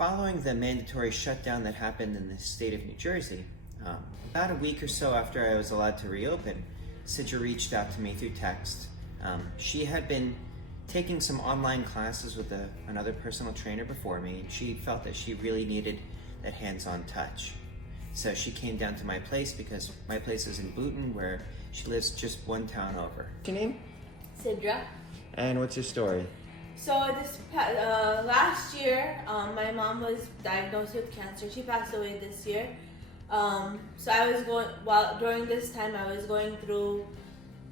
Following the mandatory shutdown that happened in the state of New Jersey, about a week or so after I was allowed to reopen, Siddy reached out to me through text. She had been taking some online classes with another personal trainer before me, and she felt that she really needed that hands-on touch. So she came down to my place because my place is in Boonton, where she lives just one town over. What's your name? Siddy. And what's your story? So last year, my mom was diagnosed with cancer. She passed away this year. So I was during this time, I was going through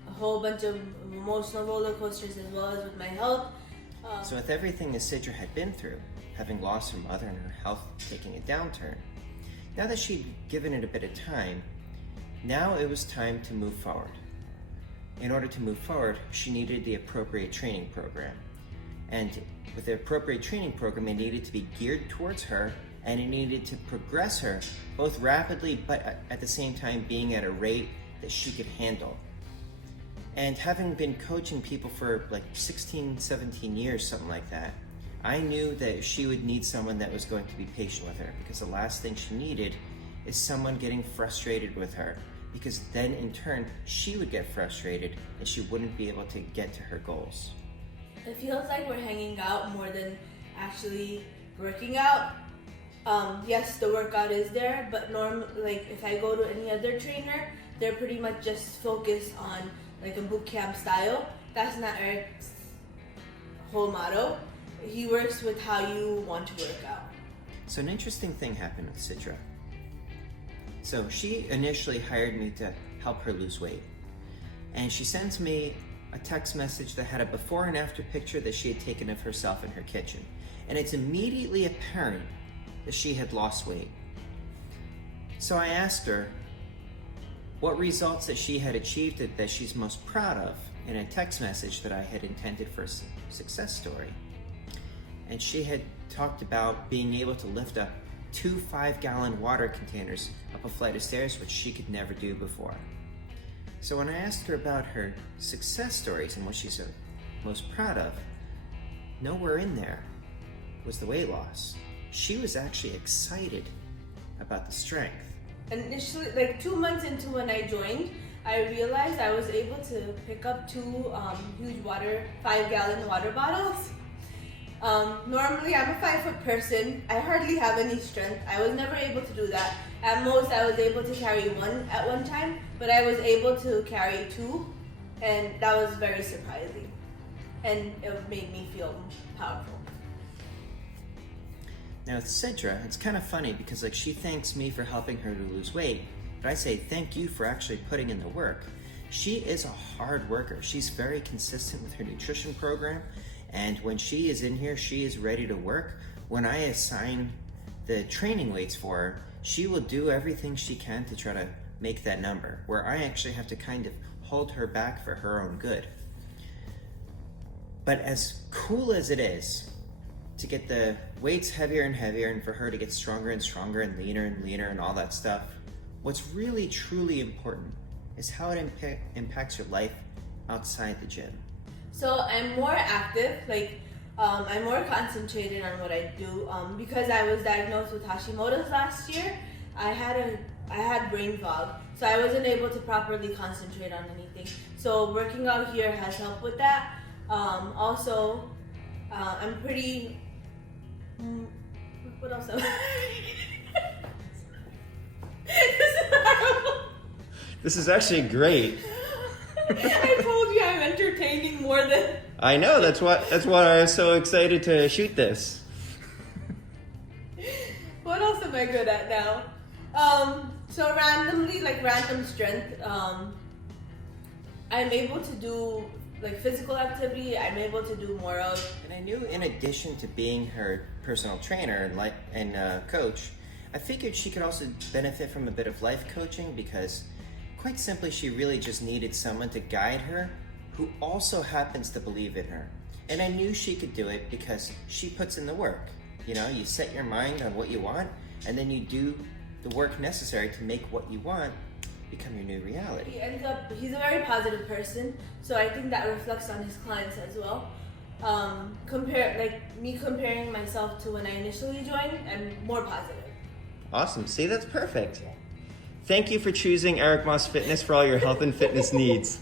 a whole bunch of emotional roller coasters as well as with my health. So with everything that Siddy had been through, having lost her mother and her health taking a downturn, now that she'd given it a bit of time, now it was time to move forward. In order to move forward, she needed the appropriate training program. And with the appropriate training program, it needed to be geared towards her, and it needed to progress her both rapidly, but at the same time being at a rate that she could handle. And having been coaching people for like 16, 17 years, something like that, I knew that she would need someone that was going to be patient with her, because the last thing she needed is someone getting frustrated with her, because then in turn, she would get frustrated and she wouldn't be able to get to her goals. It feels like we're hanging out more than actually working out. Yes, the workout is there, but like if I go to any other trainer, they're pretty much just focused on like a boot camp style. That's not Eric's whole motto. He works with how you want to work out. So an interesting thing happened with Siddy. So she initially hired me to help her lose weight. And she sends me a text message that had a before and after picture that she had taken of herself in her kitchen. And it's immediately apparent that she had lost weight. So I asked her what results that she had achieved that she's most proud of in a text message that I had intended for a success story. And she had talked about being able to lift up 2 5-gallon water containers up a flight of stairs, which she could never do before. So when I asked her about her success stories and what she's most proud of, nowhere in there was the weight loss. She was actually excited about the strength. Initially, like 2 months into when I joined, I realized I was able to pick up 2 huge 5-gallon water bottles. Normally I'm a 5-foot person. I hardly have any strength. I was never able to do that. At most I was able to carry 1 at one time, but I was able to carry 2, and that was very surprising. And it made me feel powerful. Now with Siddy, it's kind of funny because like she thanks me for helping her to lose weight, but I say thank you for actually putting in the work. She is a hard worker. She's very consistent with her nutrition program. And when she is in here, she is ready to work. When I assign the training weights for her, she will do everything she can to try to make that number, where I actually have to kind of hold her back for her own good. But as cool as it is to get the weights heavier and heavier and for her to get stronger and stronger and leaner and all that stuff, what's really truly important is how it impacts your life outside the gym. So I'm more active, I'm more concentrated on what I do. Because I was diagnosed with Hashimoto's last year, I had brain fog, so I wasn't able to properly concentrate on anything. So working out here has helped with that. Also, I'm pretty. What else? This is actually great. I told you I'm entertaining more than. I know, that's why I was so excited to shoot this. What else am I good at now? So randomly, like random strength, I'm able to do like physical activity. I'm able to do more of. And I knew in addition to being her personal trainer and coach, I figured she could also benefit from a bit of life coaching because quite simply, she really just needed someone to guide her who also happens to believe in her. And I knew she could do it because she puts in the work. You know, you set your mind on what you want, and then you do the work necessary to make what you want become your new reality. He's a very positive person, so I think that reflects on his clients as well. comparing myself to when I initially joined, I'm more positive. Awesome. See, that's perfect. Thank you for choosing Eric Moss Fitness for all your health and fitness needs.